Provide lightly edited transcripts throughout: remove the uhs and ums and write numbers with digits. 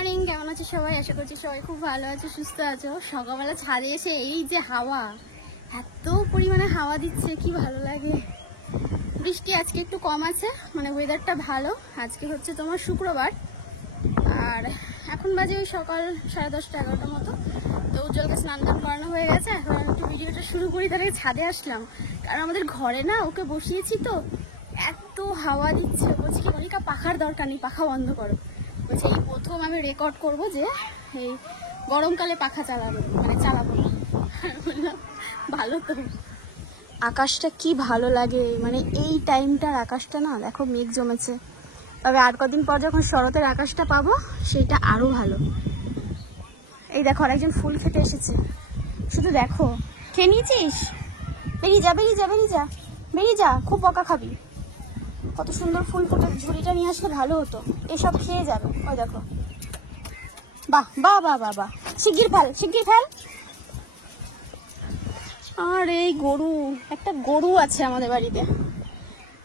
Morning, কেমন আছো সবাই? আশা করছি সবাই খুব ভালো আছো, সুস্থ আছো। সকালবেলা ছাদে এসে এই যে হাওয়া, এত পরিমাণে হাওয়া দিচ্ছে, কি ভালো লাগে। বৃষ্টি আজকে একটু কম আছে, মানে ওয়েদারটা ভালো। আজকে হচ্ছে তোমার শুক্রবার, আর এখন বাজে ওই সকাল 10:30 11টার মতো। তো উজ্জ্বলকে স্নান টান করানো হয়ে গেছে। এখন একটু ভিডিওটা শুরু করি, তাহলে ছাদে আসলাম। কারণ আমাদের ঘরে না ওকে বসিয়েছি, তো এত হাওয়া দিচ্ছে। বলছি কি মনিকা, পাখার দরকার নেই, পাখা বন্ধ করো। বলছে এই প্রথম আমি রেকর্ড করব যে এই গরমকালে পাখা চালাবো, মানে চালাবো না। বললাম ভালো তো। আকাশটা কি ভালো লাগে, মানে এই টাইমটার আকাশটা না, দেখো মেঘ জমেছে। তবে আর কদিন পর যখন শরতের আকাশটা পাবো, সেটা আরো ভালো। এই দেখো আরেকজন ফুল খেতে এসেছে, শুধু দেখো। খেয়ে নিয়েছিস? বেরিয়ে যা, বেরিয়ে যা, বেরিয়ে যা, বেরিয়ে যা, খুব বকা খাবি। কত সুন্দর ফুল ফুটে, ঝুড়িটা নিয়ে আসলে ভালো হতো। এসব খেয়ে যাবে। ওই দেখো, বাহ বাহ বাহ বাহ বাহ, শিগগির ফেল, শিগগির ফেল। আর এই গরু, একটা গরু আছে আমাদের বাড়িতে।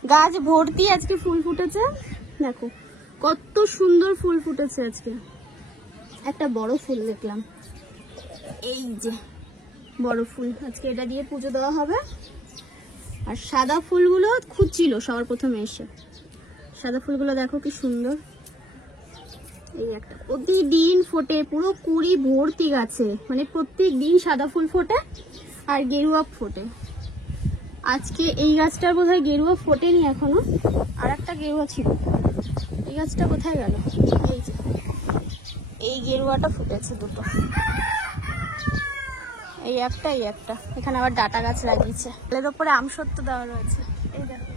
গাছ ভর্তি আজকে ফুল ফুটেছে, দেখো কত সুন্দর ফুল ফুটেছে আজকে। একটা বড় ফুল দেখলাম, এই যে বড় ফুল, আজকে এটা দিয়ে পুজো দেওয়া হবে। আর সাদা ফুলগুলো খুঁজছিল সবার প্রথমে এসে। সাদা ফুলগুলো দেখো কি সুন্দর। এই একটা প্রতিদিন ফোটে, পুরো কুড়ি ভর্তি গাছে, মানে প্রত্যেক দিন সাদা ফুল ফোটে আর গেরুয়া ফোটে। আজকে এই গাছটার বোধহয় গেরুয়া ফোটেনি এখনো, আর একটা গেরুয়া ছিল। এই গাছটা কোথায় গেল? এই যে এই গেরুয়াটা ফুটেছে দুটো, এই একটা এই একটা। এখানে আবার ডাটা গাছ লাগিয়েছে, এর উপরে আমসত্ত্ব দেওয়া রয়েছে। এই দেখো,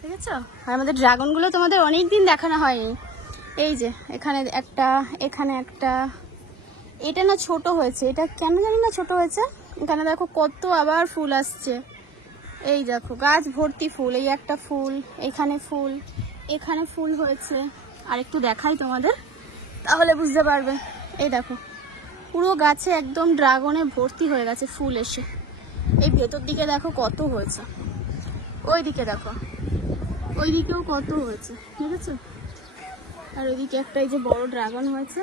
ঠিক আছে। আর আমাদের ড্রাগনগুলো তোমাদের অনেকদিন দেখানো হয়নি। এই যে এখানে একটা, এখানে একটা। এটা না ছোট হয়েছে, এটা কেন জানি না ছোট হয়েছে। এখানে দেখো কত আবার ফুল আসছে। এই দেখো গাছ ভর্তি ফুল, এই একটা ফুল, এখানে ফুল, এখানে ফুল হয়েছে। আর একটু দেখাই তোমাদের, তাহলে বুঝতে পারবে। এই দেখো পুরো গাছে একদম ড্রাগনে ভর্তি হয়ে গেছে ফুল এসে। এই ভেতর দিকে দেখো কত হয়েছে, ওই দিকে দেখো, ওই দিকেও কত হয়েছে, ঠিক আছে। আর ওইদিকে একটা এই যে বড় ড্রাগন হয়েছে।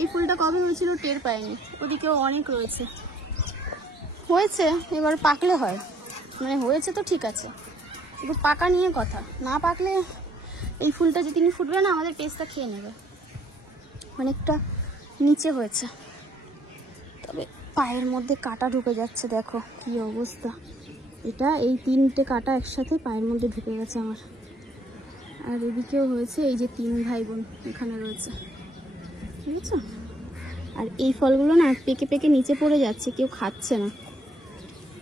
এই ফুলটা কবে হয়েছিল টের পাইনি। ওদিকেও অনেক রয়েছে, হয়েছে। এবার পাকলে হয়, মানে হয়েছে তো ঠিক আছে, কিন্তু পাকা নিয়ে কথা। না পাকলে এই ফুলটা যেদিন ফুটবে না, আমাদের পেস্টটা খেয়ে নেবে। অনেকটা নিচে হয়েছে, তবে পায়ের মধ্যে কাঁটা ঢুকে যাচ্ছে, দেখো কি অবস্থা। এটা এই 3টে কাঁটা একসাথে পায়ের মধ্যে ঢুকে গেছে আমার। আর এদিকেও হয়েছে, এই যে 3 ভাই বোন এখানে রয়েছে, ঠিক আছে। আর এই ফলগুলো না পেকে পেকে নিচে পড়ে যাচ্ছে, কেউ খাচ্ছে না।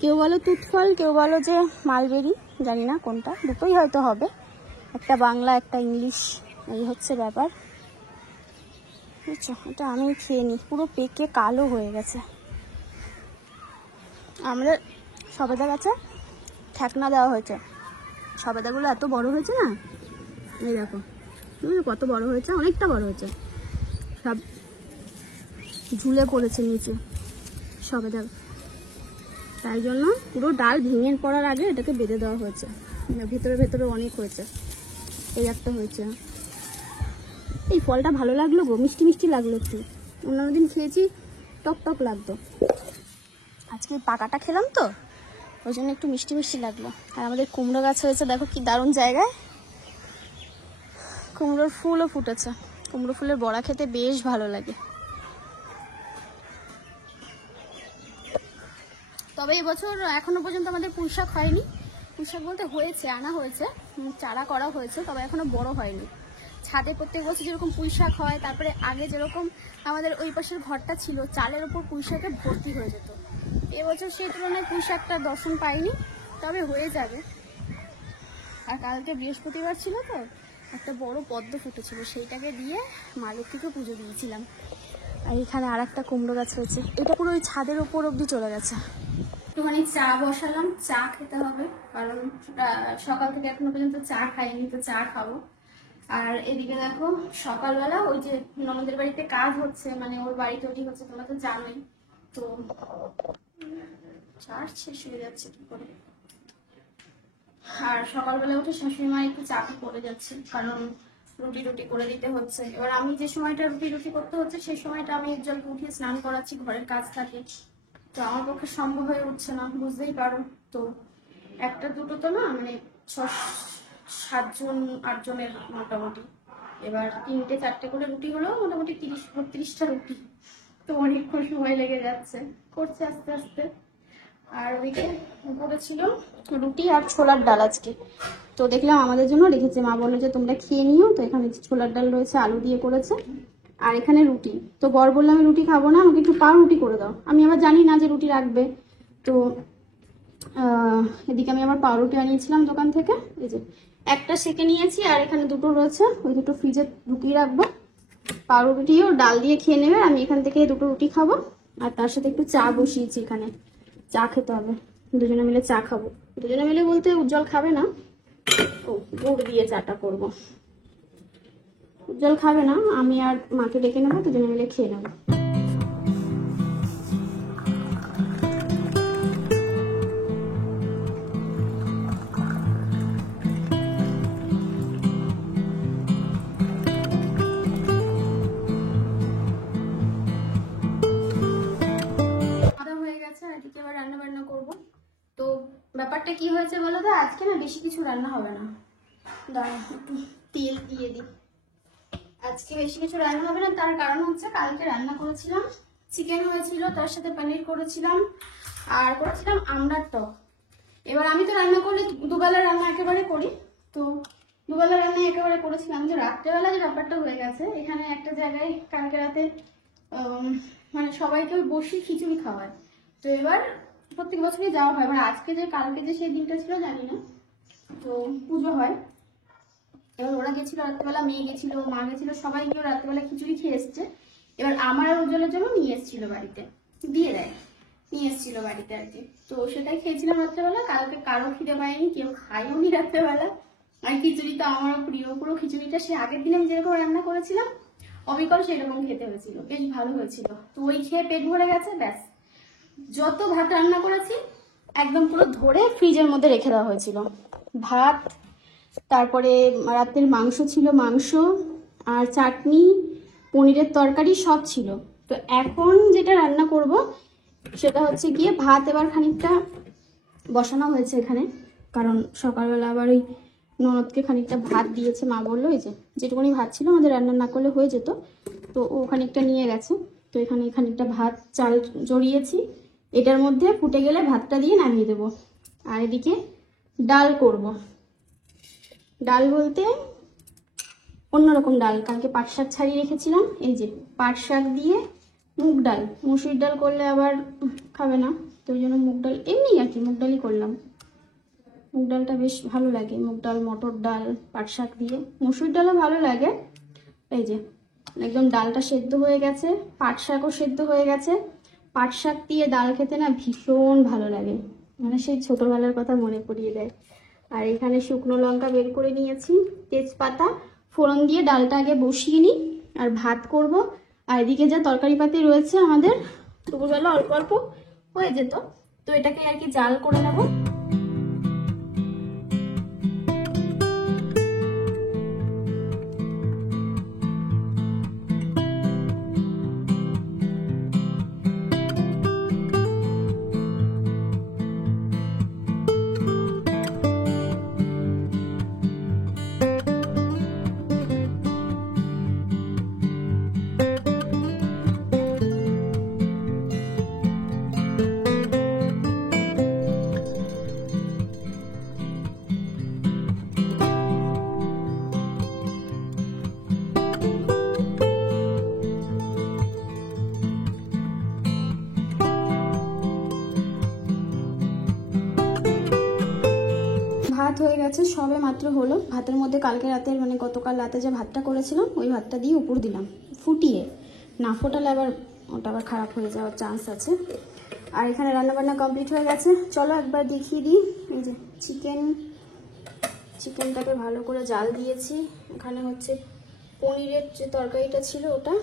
কেউ বলো তুত ফল, কেউ বলো যে মালবেরি, জানি না কোনটা, দুটোই হয়তো হবে। একটা বাংলা একটা ইংলিশ, এই হচ্ছে ব্যাপার, বুঝছো। এটা আমি খেয়ে নিই, পুরো পেকে কালো হয়ে গেছে। আমরা সবেদা গাছে ঠেকনা দেওয়া হয়েছে, সবেদাগুলো এত বড় হয়েছে না। এই দেখো কত বড় হয়েছে, অনেকটা বড় হয়েছে, সব ঝুলে পড়েছে নিচে সবেদা। তাই জন্য পুরো ডাল ভেঙে পড়ার আগে এটাকে বেঁধে দেওয়া হয়েছে। ভেতরে ভেতরে অনেক হয়েছে, এই একটা হয়েছে। এই ফলটা ভালো লাগলো গো, মিষ্টি মিষ্টি লাগলো একটু। অন্যান্য দিন খেয়েছি টক টক লাগতো, আজকে পাকাটা খেলাম তো ওই জন্য একটু মিষ্টি মিষ্টি লাগলো। আর আমাদের কুমড়ো গাছ হয়েছে, দেখো কি দারুণ জায়গায়। কুমড়োর ফুলও ফুটেছে, কুমড়ো ফুলের বড়া খেতে বেশ ভালো লাগে। তবে এবছর এখনো পর্যন্ত আমাদের পুঁইশাক হয়নি। পুঁইশাক বলতে হয়েছে, আনা হয়েছে, চারা করা হয়েছে, তবে এখনো বড় হয়নি। ছাদে প্রত্যেক বছর যেরকম পুঁইশাক হয়, তারপরে আগে যেরকম আমাদের ওই পাশের ঘরটা ছিল, চালের ওপর পুঁইশাকে ভর্তি হয়ে যেত। এবছর সেই তুলনায় পুঁইশাকটা দর্শন পাইনি, তবে হয়ে যাবে। আর কালকে বৃহস্পতিবার ছিল তো, একটা বড় পদ্ম ফুটেছিল, সেইটাকে দিয়ে মা লক্ষ্মীকে পুজো দিয়েছিলাম। আর এখানে আর একটা কুমড়ো গাছ হয়েছে, এটা পুরো ওই ছাদের ওপর অবধি চলে গেছে। একটুখানি চা বসালাম, চা খেতে হবে, কারণ সকাল থেকে এখনো পর্যন্ত চা খাইনি, তো চা খাবো। আর এদিকে দেখো সকালবেলা ওই যে ননদের বাড়িতে কাজ হচ্ছে, মানে ওর বাড়ি তৈরি হচ্ছে, তোমরা তো জানোই। তো চার্জ শেষ হয়ে যাচ্ছে কি করে। আর সকালবেলা উঠে শাশুড়ি মা একটু চাপে পড়ে যাচ্ছে, কারণ রুটি রুটি করে দিতে হচ্ছে। এবার আমি যে সময়টা রুটি রুটি করতে হচ্ছে সেই সময়টা আমি উজ্জ্বলকে উঠিয়ে স্নান করাচ্ছি, ঘরের কাজ থাকে, তো আমার পক্ষে সম্ভব হয়ে উঠছে না, বুঝতেই পারো। তো একটা দুটো তো না, মানে 6-7 জন 8 জনের মোটামুটি। এবার 3-4টে করে রুটি হলো মোটামুটি 30-32টা রুটি, তো অনেকক্ষণ সময় লেগে যাচ্ছে, করছে আস্তে আস্তে। আর ওইদিকে করেছিল রুটি আর ছোলার ডাল আজকে, তো দেখলাম আমাদের জন্য রেখেছে, মা বললো যে তোমরা খেয়ে নিও। তো এখানে ছোলার ডাল রয়েছে, আলু দিয়ে করেছে, আর এখানে রুটি। তো বর বললাম আমি রুটি খাবো না, আমাকে একটু পাউরুটি করে দাও। আমি আবার জানি না যে রুটি রাখবে, তো এদিকে আমি আবার পাউরুটি আনিয়েছিলাম দোকান থেকে, এই যে একটা সেকে নিয়েছি, আর এখানে দুটো রয়েছে, ওই দুটো ফ্রিজে ঢুকিয়ে রাখবো। পাউরুটিও ডাল দিয়ে খেয়ে নেবে, আমি এখান থেকে দুটো রুটি খাবো, আর তার সাথে একটু চা বসিয়েছি, এখানে চা খেতে হবে, দুজনে মিলে চা খাবো। দুজনে মিলে বলতে উজ্জ্বল খাবে না, ও গুড় দিয়ে চাটা করবো। উজ্জ্বল খাবে না, আমি আর মাকে ডেকে নেবো, দুজনে মিলে খেয়ে নেবো। রান্না বান্না করবো, তো ব্যাপারটা কি হয়েছে বলো তো, আজকে না বেশি কিছু রান্না হবে না, দাঁড়া একটু তেল দিয়ে দিই। আজকে বেশি কিছু রান্না হবে না, তার কারণ হচ্ছে কালকে রান্না করেছিলাম, চিকেন হয়েছিল, তার সাথে পনির করেছিলাম, আর করেছিলাম আমড়ার টক। এবার আমি তো রান্না করলে দুবেলা রান্না একেবারে করি, তো দুবেলা রান্না একেবারে করেছিলাম, যে রাত্রেবেলা যে ব্যাপারটা হয়ে গেছে, এখানে একটা জায়গায় কালকে রাতে মানে সবাইকে বসি খিচুড়ি খাওয়ায়, তো এবার প্রত্যেক বছরই যাওয়া হয়। এবার আজকে যে কালকে যে সেই দিনটা ছিল জানি না, তো পুজো হয়, এবার ওরা গেছিল রাত্রেবেলা, মেয়ে গেছিল, মা গেছিল, সবাই কেউ রাত্রেবেলা খিচুড়ি খেয়ে এসছে। এবার আমার আর উজ্জ্বলের জন্য নিয়ে এসেছিল বাড়িতে, দিয়ে দেয়, নিয়ে এসেছিল বাড়িতে আর কি, তো সেটাই খেয়েছিলাম রাত্রেবেলা। কালকে কারো খিদে পায়নি, কেউ খাইও নি রাত্রেবেলা, আর খিচুড়ি তো আমারও প্রিয়, পুরো খিচুড়িটা সে আগের দিন আমি যেরকম রান্না করেছিলাম অবিকল সেরকম খেতে হয়েছিল, বেশ ভালো হয়েছিল, তো ওই খেয়ে পেট ভরে গেছে, ব্যাস। যত ভাত রান্না করেছি একদম পুরো ধরে ফ্রিজের মধ্যে রেখে দেওয়া হয়েছিল, ভাত, তারপরে রাতের মাংস ছিল, মাংস আর চাটনি, পনিরের তরকারি সব ছিল। তো এখন যেটা রান্না করব সেটা হচ্ছে গিয়ে ভাত, এবার খানিকটা বসানো হয়েছে এখানে, কারণ সকালবেলা আবার ওই ননদকে খানিকটা ভাত দিয়েছে, মা বললো এই যে যেটুকুনি ভাত ছিল আমাদের রান্না না করলে হয়ে যেত, তো ও খানিকটা নিয়ে গেছে, তো এখানে খানিকটা ভাত চাল জড়িয়েছি, এটার মধ্যে ফুটে গেলে ভাতটা দিয়ে নামিয়ে দেবো। আর এদিকে ডাল করব, ডাল বলতে অন্যরকম ডাল, কালকে পাট শাক ছাড়িয়ে রেখেছিলাম, এই যে পাট শাক দিয়ে মুগ ডাল, মুসুরির ডাল করলে আবার খাবে না, তো ওই জন্য মুগ ডাল, এমনি আর কি মুগ ডালই করলাম, মুগ ডালটা বেশ ভালো লাগে, মুগ ডাল, মটর ডাল, পাট শাক দিয়ে, মুসুরির ডালও ভালো লাগে। এই যে একদম ডালটা সেদ্ধ হয়ে গেছে, পাট শাকও সেদ্ধ হয়ে গেছে, পাট শাক দিয়ে ডাল খেতে না ভীষণ ভালো লাগে, মানে সেই ছোটবেলার কথা মনে পড়িয়ে দেয়। আর এখানে শুকনো লঙ্কা বের করে নিয়েছি, তেজপাতা ফোড়ন দিয়ে ডালটা আগে বসিয়ে নিই, আর ভাত করব। আর এদিকে যা তরকারি পাতি রয়েছে আমাদের দুপুরবেলা অল্প অল্প হয়ে যেত, তো এটাকে আর কি জাল করে নেব। ভাত হয়ে গেছে, সবে মাত্র হলো। ভাতের মধ্যে কালকে রাতের মানে গতকাল রাতে যে ভাতটা করেছিলাম ওই ভাতটা দিয়ে উপর দিলাম, ফুটিয়ে, না ফোটালে আবার ওটা আবার খারাপ হয়ে যাওয়ার চান্স আছে। আর এখানে রান্নাবান্না কমপ্লিট হয়ে গেছে, চলো একবার দেখিয়ে দিই। এই যে চিকেনটাকে ভালো করে জাল দিয়েছি, এখানে হচ্ছে পনিরের যে তরকারিটা ছিল ওটা,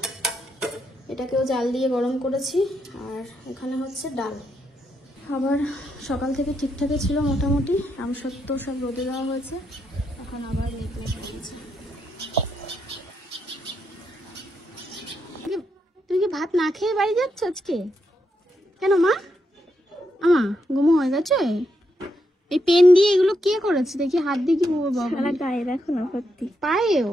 এটাকেও জাল দিয়ে গরম করেছি, আর এখানে হচ্ছে ডাল। আবার সকাল থেকে ঠিকঠাকই ছিল মোটামুটি, আমসত্ত্ব সব রোদে দেওয়া হয়েছে, এখন আবার মেঘলা হয়ে গেছে। ভাত না খেয়ে বাড়ি যাচ্ছ আজকে? কেন মা? আমা ঘুমো হয়ে গেছে? এই পেন দিয়ে এগুলো কে করেছে দেখি, হাত দিয়ে কি করবো? বাবা গায়ে দেখো না ভর্তি, পায়েও।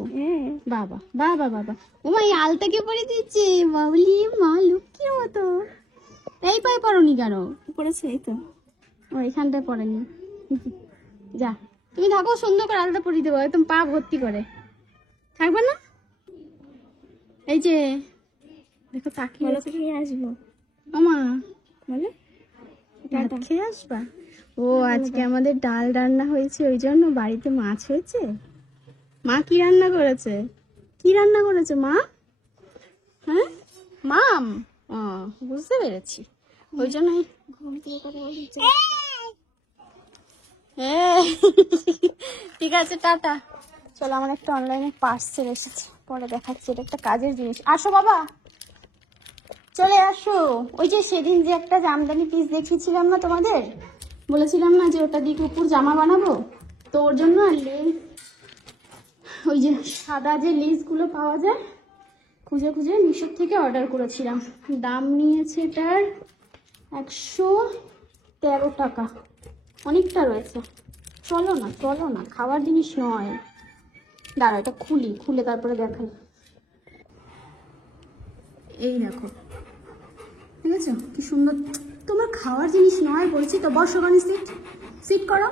বাবা বাবা বাবা, ও মা এই আলতাকে পরে দিচ্ছে, বাবলি মা লুকিয়ে মতো। এই পায়ে পরনি কেন? পড়েছে এই তো, ও এখানটায় পড়েনি। যা তুমি থাকো, সুন্দর করে আলতা পরিয়ে দেবো, একদম পা ভর্তি করে থাকবে না? এই যে দেখো তাকিয়ে খেয়ে আসবো। আমা বলে ভাত খেয়ে আসবা? ও আজকে আমাদের ডাল রান্না হয়েছে, ওই জন্য বাড়িতে মাছ হয়েছে। মা কি রান্না করেছে? কি রান্না করেছে মা? হ্যাঁ মাম, ও বুঝতে পেরেছি, ওই জন্য ঘুম থেকে কথা বলছে। ঠিক আছে টাটা। চলো, আমার একটা অনলাইনে পার্সেল এসেছে, পরে দেখাচ্ছি, এটা একটা কাজের জিনিস। আসো বাবা, চলে আসো। ওই যে সেদিন যে একটা জামদানি পিস দেখিয়েছিলাম না তোমাদের, বলেছিলাম না যে ওটা দিয়ে কুকুর জামা বানাবো, তো ওর জন্য লেস, ওই যে সাদা যে লেসগুলো পাওয়া যায়, খুঁজে খুঁজে মিশো থেকে অর্ডার করেছিলাম। দাম নিয়েছে এটার 113 টাকা, অনেকটা রয়েছে। চলো না চলো না, খাবার জিনিস নয়। দাঁড়া, এটা খুলে তারপরে দেখাই। এই দেখো, ঠিক আছে কি সুন্দর। তোমার খাওয়ার জিনিস নয় বলছি তো, বসো, মানে সিট করো।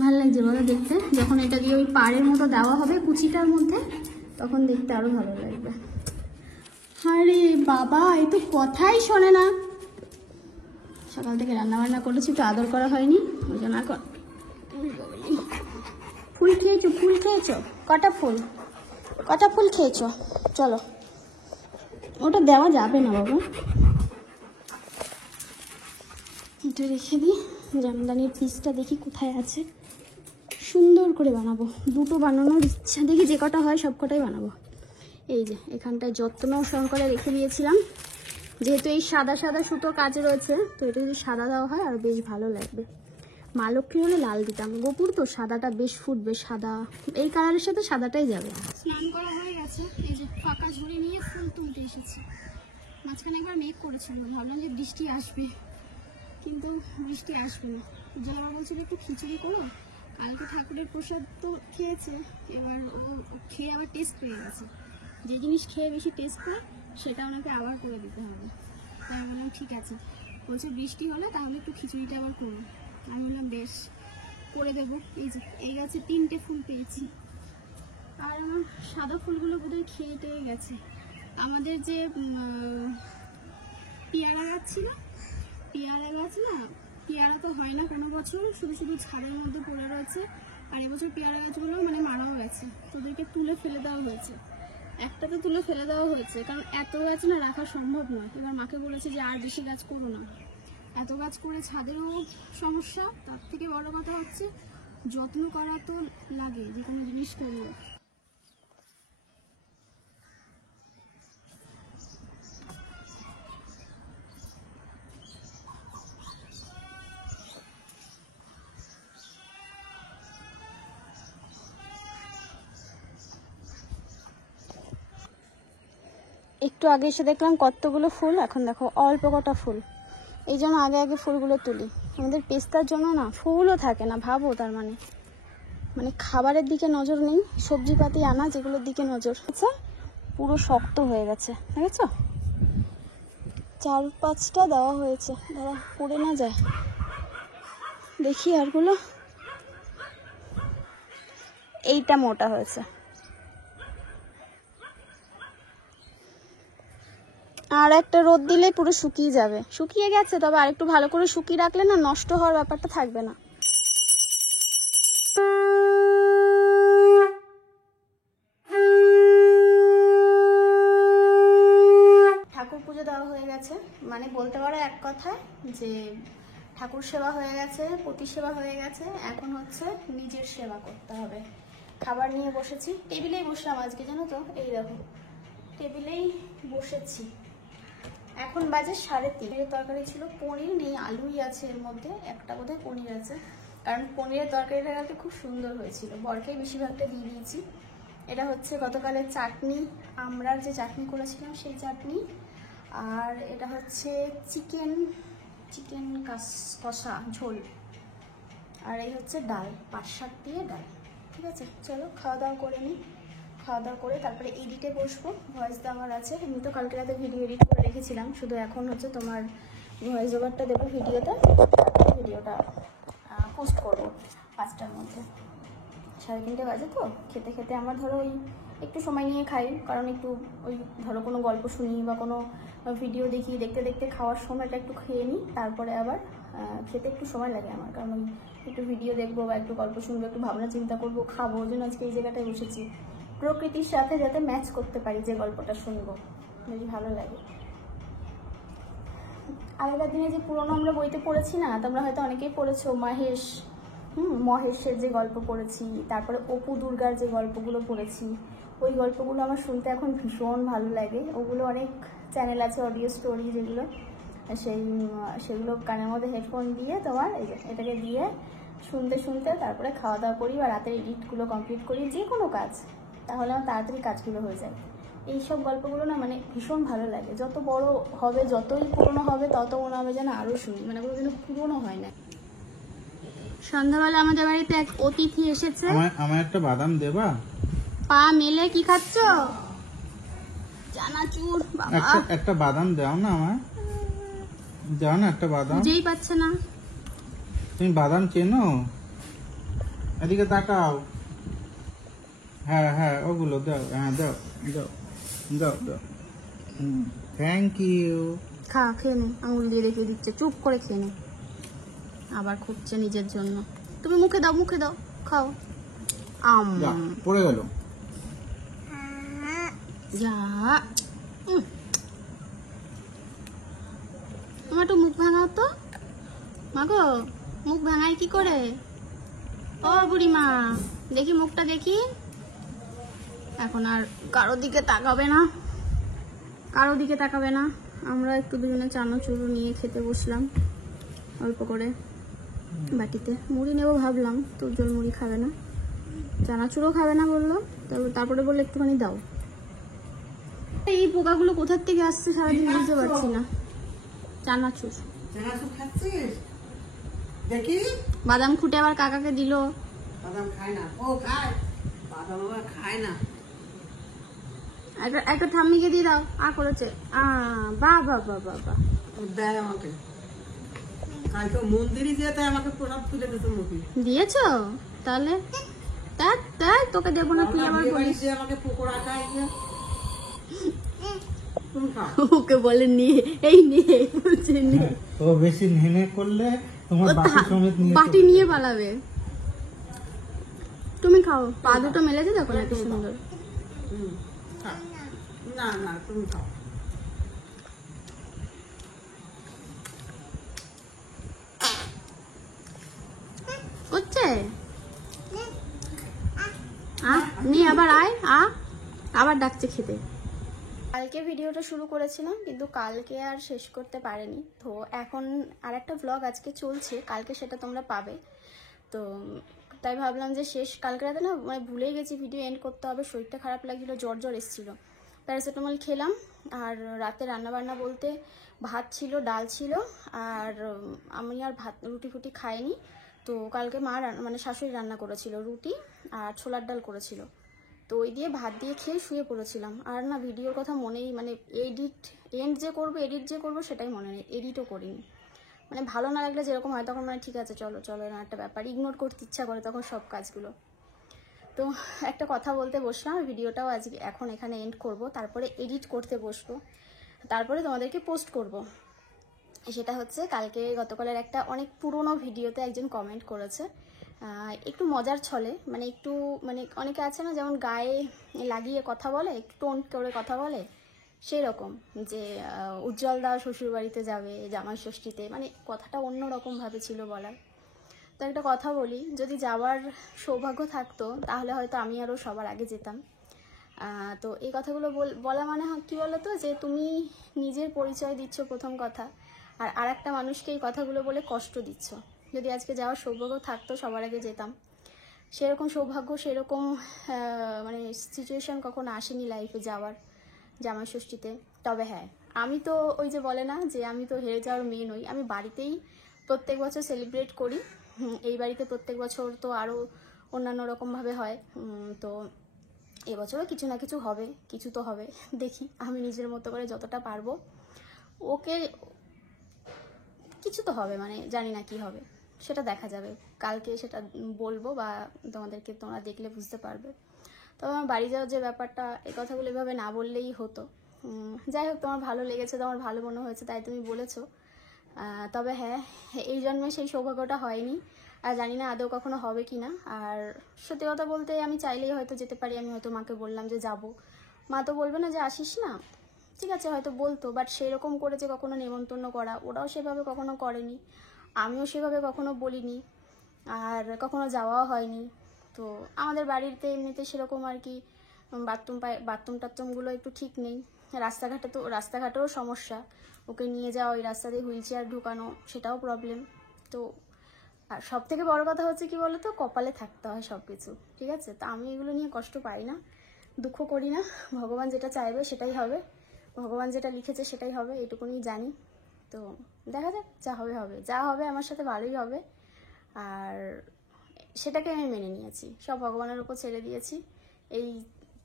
ভালো লাগছে বলো দেখতে? যখন এটা দিয়ে ওই পাড়ের মতো দেওয়া হবে কুচিটার মধ্যে, তখন দেখতে আরো ভালো লাগবে। আরে বাবা, এই তো কথাই শোনে না। সকাল থেকে রান্না বান্না করেছি, তো আদর করা হয়নি, ওই জন্য এখন। ফুল খেয়েছো? ফুল খেয়েছো? কটা ফুল খেয়েছো? চলো, ওটা দেওয়া যাবে না বাবা, এটা রেখে দিই। জামদানির পিসটা দেখি কোথায় আছে, সুন্দর করে বানাবো। দুটো বানানোর ইচ্ছা, দেখি যে কটা হয় সব কটাই বানাবো। এই যে এখানটায় যত্ন সহকারে রেখে দিয়েছিলাম, যেহেতু এই সাদা সাদা সুতো কাজ রয়েছে, তো এটা যদি সাদা দেওয়া হয় আর বেশ ভালো লাগবে। মা লক্ষ্মী হলে লাল দিতাম, গোপুর তো সাদাটা বেশ ফুটবে, সাদা এই কালারের সাথে সাদাটাই যাবে। স্নান করা হয়ে গেছে, এই যে ফাঁকা ঝুড়ি নিয়ে ফুল তুলতে এসেছি। মাঝখানে একবার মেঘ করেছিল, ভাবলাম যে বৃষ্টি আসবে, কিন্তু বৃষ্টি আসবে না। উজ্জ্বল আমার বলছিল একটু খিচুড়ি করো, কালকে ঠাকুরের প্রসাদ তো খেয়েছে, এবার ও খেয়ে আবার টেস্ট পেয়ে গেছে, যে জিনিস খেয়ে বেশি টেস্ট পায় সেটা ওনাকে আবার করে দিতে হবে। তাই আমি বললাম ঠিক আছে, বলছে বৃষ্টি হলে তাহলে একটু খিচুড়িটা আবার করো। আমি বললাম বেশ, করে দেবো। এই যে এই গাছে 3টে ফুল পেয়েছি, আর আমার সাদা ফুলগুলো বোধহয় খেয়ে টেয়ে গেছে। আমাদের যে পেয়ারা গাছ ছিল, পেয়ারা গাছ না, পেয়ারা তো হয় না কোনো বছর, শুধু শুধু ছাদের মধ্যে পড়ে রয়েছে। আর এবছর পেয়ারা গাছগুলো মানে মারাও গেছে, তোদেরকে তুলে ফেলে দেওয়া হয়েছে। একটা তো তুলে ফেলে দেওয়া হয়েছে, কারণ এত গাছ না রাখা সম্ভব নয়। এবার মাকে বলেছে যে আর বেশি গাছ করো না, এত গাছ করে ছাদেরও সমস্যা, তার থেকে বড় কথা হচ্ছে যত্ন করা তো লাগে যে কোনো জিনিস করলে। একটু আগে এসে দেখলাম কতগুলো ফুল, এখন দেখো অল্প কটা ফুল। এই জন্য আগে আগে ফুলগুলো তুলি। আমাদের পেস্তার জন্য না ফুলও থাকে না, ভাবো। তার মানে খাবারের দিকে নজর নেই, সবজিপাতি আনা যেগুলোর দিকে নজর। আচ্ছা, পুরো শক্ত হয়ে গেছে, দেখেছো? 4-5টা দেওয়া হয়েছে, দাঁড়া পড়ে না যায়, দেখি আরগুলো। এইটা মোটা হয়েছে, আর একটা রোদ দিলে পুরো শুকিয়ে যাবে। শুকিয়ে গেছে, তবে আরেকটু ভালো করে শুকিয়ে রাখলে না নষ্ট হওয়ার ব্যাপারটা থাকবে না। ঠাকুর পুজো দেওয়া হয়ে গেছে, মানে বলতে পারো এক কথায় যে ঠাকুর সেবা হয়ে গেছে, পতি সেবা হয়ে গেছে, এখন হচ্ছে নিজের সেবা করতে হবে। খাবার নিয়ে বসেছি, টেবিলেই বসলাম আজকে, জানো তো? এই দেখো টেবিলেই বসেছি। এখন বাজে 3:30। তরকারি ছিল, পনির নেই, আলুই আছে এর মধ্যে, একটা বোধহয় পনির আছে, কারণ পনিরের তরকারিটা কালকে খুব সুন্দর হয়েছিল, বরকেই বেশিরভাগটা দিয়ে দিয়েছি। এটা হচ্ছে গতকালের চাটনি, আমরার যে চাটনি করেছিলাম সেই চাটনি। আর এটা হচ্ছে চিকেন কষা ঝোল। আর এই হচ্ছে ডাল, পাট শাক দিয়ে ডাল। ঠিক আছে, চলো খাওয়া দাওয়া করে নিই। খাওয়া দাওয়া করে তারপরে এডিটে বসবো। ভয়েস দেওয়ার আছে, এমনি তো কালকে রাতে ভিডিও এডিট করে রেখেছিলাম, শুধু এখন হচ্ছে তোমার ভয়েস ওভারটা দেবো ভিডিওতে। ভিডিওটা পোস্ট করবো 5টার মধ্যে। 3:30 বাজে তো, খেতে খেতে আমরা ধরো ওই একটু সময় নিয়ে খাই, কারণ একটু ওই ধরো কোনো গল্প শুনি বা কোনো ভিডিও দেখি, দেখতে দেখতে খাওয়ার সময়টা একটু খেয়ে নিই, তারপরে আবার খেতে একটু সময় লাগে আমার, কারণ ওই একটু ভিডিও দেখবো বা একটু গল্প শুনবো, একটু ভাবনা চিন্তা করবো, খাবো। ওই জন্য আজকে এই জায়গাটায় বসেছি, প্রকৃতির সাথে যাতে ম্যাচ করতে পারি যে গল্পটা শুনবো, বেশ ভালো লাগে। আগেকার দিনে যে পুরোনো আমরা বইতে পড়েছি না, তোমরা হয়তো অনেকেই পড়েছো, মহেশের যে গল্প পড়েছি, তারপরে অপু দুর্গার যে গল্পগুলো পড়েছি, ওই গল্পগুলো আমার শুনতে এখন ভীষণ ভালো লাগে। ওগুলো অনেক চ্যানেল আছে অডিও স্টোরি যেগুলো, সেগুলো কানের মধ্যে হেডফোন দিয়ে তোমার এই যে এটাকে দিয়ে শুনতে শুনতে তারপরে খাওয়া দাওয়া করি বা রাতের এডিটগুলো কমপ্লিট করি, যে কোনো কাজ, তাহলে আমার তাড়াতাড়ি কাজগুলো হয়ে যায়। এইসব গল্পগুলো না মানে ভীষণ ভালো লাগে। যত বড় হবে, যতই পুরনো হবে, তত মনে হবে যেন আরও শুনি, মানে কোনো দিনও পুরনো হয় না। সন্ধ্যাবেলা আমাদের বাড়িতে এক অতিথি এসেছে। আমার একটা বাদাম দেবা? পা মেলে কি খাচ্ছ? চানাচুর। বাবা একটা বাদাম দাও না, আমার দাও না একটা বাদাম। বুঝেই পাচ্ছে না। তুমি বাদাম চেনো? এদিকে তাকাও। হ্যাঁ হ্যাঁ, ওগুলো দাও। হ্যাঁ দাও দাও দাও দাও। Thank you. খেয়ে নে, আঙুল দিয়ে রেখে দিচ্ছে, চুপ করে খেয়ে নে। আবার খুঁজছে নিজের জন্য। তুমি মুখে দাও, মুখে দাও, খাও। পড়ে গেল। যা তোমার একটু মুখ ভাঙাও তো। মাগো, মুখ ভাঙাই কি করে? ও বুড়িমা, দেখি মুখটা দেখি। এখন আর কারো দিকে তাকাবে না, কারো দিকে তাকাবে না। আমরা একটু দুজনে চানাচুর নিয়ে খেতে বসলাম, অল্প করে বাটিতে। মুড়ি নেবো ভাবলাম, তো জল মুড়ি খাবে না, চানাচুরও খাবে না বললো। তারপরে বললো একটুখানি দাও। এই পোকাগুলো কোথার থেকে আসছে সারাদিন বুঝতে পারছি না। চানাচুর খাচ্ছিস? দেখি বাদাম খুঁটে আবার কাকাকে দিল। বাদাম খায় না। ও খায় বাদাম, আবার খায় না। একটা ঠাম্মিকে দিয়ে দাও। করেছে বাবা বাবা বাবা। দেয় আমাকে, কালকে মন্দিরে যেতে আমাকে প্রসাদ তুলে দিতে মুখে দিয়েছো? তাহলে তাই তোকে দেবো না, তুই আবার বলিস। আমাকে পকোড়া খাই। ওকে বলে নিয়ে, এই নিয়ে বলছে নিয়ে। ও বেশি নেনে করলে তোমার বাটি সমেত নিয়ে বাটি নিয়ে পালাবে। তুমি খাও, পা দুটো মেলেছে দেখো এত সুন্দর। না না, তুমি খাও। করছে নিয়ে আবার আয় আবার ডাকছে খেতে। কালকে ভিডিওটা শুরু করেছিলাম, কিন্তু কালকে আর শেষ করতে পারিনি। তো এখন আর একটা ব্লগ আজকে চলছে, কালকে সেটা তোমরা পাবে। তো তাই ভাবলাম যে কালকে রাতে না মানে ভুলেই গেছি ভিডিও এন্ড করতে হবে। শরীরটা খারাপ লাগছিল, জ্বর এসেছিলো, প্যারাসিটামল খেলাম। আর রাতে রান্নাবান্না বলতে ভাত ছিল, ডাল ছিল, আর আমি আর ভাত রুটি ফুটি খাইনি। তো কালকে মা মানে শাশুড়ি রান্না করেছিল, রুটি আর ছোলার ডাল করেছিল। তো ওই দিয়ে ভাত দিয়ে খেয়ে শুয়ে পড়েছিলাম। আর না ভিডিওর কথা মনেই, মানে এন্ড যে করবো সেটাই মনে নেই, এডিটও করিনি। মানে ভালো না লাগলে যেরকম হয় তখন মানে ঠিক আছে চলো না একটা ব্যাপার, ইগনোর করতে ইচ্ছা করে তখন সব কাজগুলো। তো একটা কথা বলতে বসলাম, ভিডিওটাও আজকে এখন এখানে এন্ড করব, তারপরে এডিট করতে বসবো, তারপরে তোমাদেরকে পোস্ট করব। সেটা হচ্ছে কালকে গতকালের একটা অনেক পুরনো ভিডিওতে একজন কমেন্ট করেছে, একটু মজার ছলে, মানে একটু মানে অনেকে আছে না যেমন গায়ে লাগিয়ে কথা বলে, একটু টোন করে কথা বলে, সেই রকম যে উজ্জ্বল দা শ্বশুর বাড়িতে যাবে জামাই ষষ্ঠীতে, মানে কথাটা অন্য রকমভাবে ছিল বলার। তো একটা কথা বলি, যদি যাওয়ার সৌভাগ্য থাকতো তাহলে হয়তো আমি আরও সবার আগে যেতাম। তো এই কথাগুলো বলা মানে কি বলো তো, যে তুমি নিজের পরিচয় দিচ্ছ প্রথম কথা, আর একটা মানুষকে এই কথাগুলো বলে কষ্ট দিচ্ছ। যদি আজকে যাওয়ার সৌভাগ্য থাকতো সবার আগে যেতাম। সেরকম সৌভাগ্য, সেরকম মানে সিচুয়েশন কখনো আসেনি লাইফে যাওয়ার জামাই ষষ্ঠীতে। তবে হ্যাঁ, আমি তো ওই যে বলে না যে আমি তো হেরে যাওয়ার মেয়ে নই, আমি বাড়িতেই প্রত্যেক বছর সেলিব্রেট করি। এই বাড়িতে প্রত্যেক বছর তো আরও অন্যান্য রকমভাবে হয়। তো এবছরও কিছু না কিছু হবে, কিছু তো হবে। দেখি আমি নিজের মতো করে যতটা পারবো, ওকে কিছু তো হবে, মানে জানি না কি হবে, সেটা দেখা যাবে কালকে, সেটা বলবো বা তোমাদেরকে তোমরা দেখলে বুঝতে পারবে। তবে আমার বাড়ি যাওয়ার যে ব্যাপারটা, এই কথাগুলো এভাবে না বললেই হতো। যাই হোক, তোমার ভালো লেগেছে, তোমার ভালো মনে হয়েছে, তাই তুমি বলেছো। তবে হ্যাঁ, এই জন্মে সেই সৌভাগ্যটা হয়নি, আর জানি না আদৌ কখনো হবে কি না। আর সত্যি কথা বলতে আমি চাইলেই হয়তো যেতে পারি, আমি হয়তো মাকে বললাম যে যাব, মা তো বলবে না যে আসিস না, ঠিক আছে হয়তো বলতো, বাট সেরকম করে যে কখনো নেমন্তন্ন করা, ওরাও সেভাবে কখনো করেনি, আমিও সেভাবে কখনো বলিনি, আর কখনো যাওয়াও হয়নি। তো আমাদের বাড়িতে এমনিতে সেরকম আর কি বাথরুম টাথরুমগুলো একটু ঠিক নেই, রাস্তাঘাটেও সমস্যা, ওকে নিয়ে যাওয়া, ওই রাস্তা দিয়ে হুইল চেয়ার ঢুকানো, সেটাও প্রবলেম। তো আর সব থেকে বড় কথা হচ্ছে কি বলতো, কপালে থাকতে হয় সব কিছু, ঠিক আছে? তো আমি এগুলো নিয়ে কষ্ট পাই না, দুঃখ করি না, ভগবান যেটা চাইবে সেটাই হবে, ভগবান যেটা লিখেছে সেটাই হবে, এটুকুনি জানি। তো দেখা যাক, যা হবে হবে, যা হবে আমার সাথে ভালোই হবে, আর সেটাকে আমি মেনে নিয়েছি, সব ভগবানের উপর ছেড়ে দিয়েছি। এই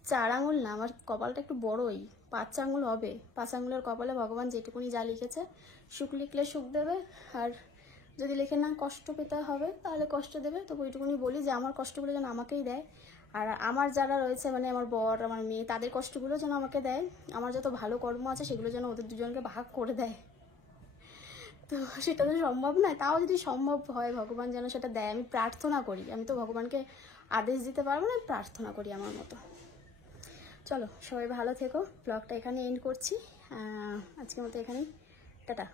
4 আঙুল না, আমার কপালটা একটু বড়ই, 5 আঙুল হবে, 5 আঙুলের কপালে ভগবান যেটুকুনি যা লিখেছে, সুখ লিখলে সুখ দেবে, আর যদি লেখে না কষ্ট পেতে হবে তাহলে কষ্ট দেবে। তো ওইটুকুনি বলি যে আমার কষ্টগুলো যেন আমাকেই দেয়, আর আমার যারা রয়েছে মানে আমার বর, আমার মেয়ে, তাদের কষ্টগুলো যেন আমাকে দেয়, আমার যত ভালো কর্ম আছে সেগুলো যেন ওদের দুজনকে ভাগ করে দেয়। তো সেটা তো সম্ভব না, তাও যদি সম্ভব হয় ভগবান যেন সেটা দেয়, আমি প্রার্থনা করি, আমি তো ভগবানকে আদেশ দিতে পারবো না, প্রার্থনা করি আমার মতো। চলো সবাই ভালো থেকো, ব্লগটা এখানে এন্ড করছি, আজকের মতো এখানেই, টাটা।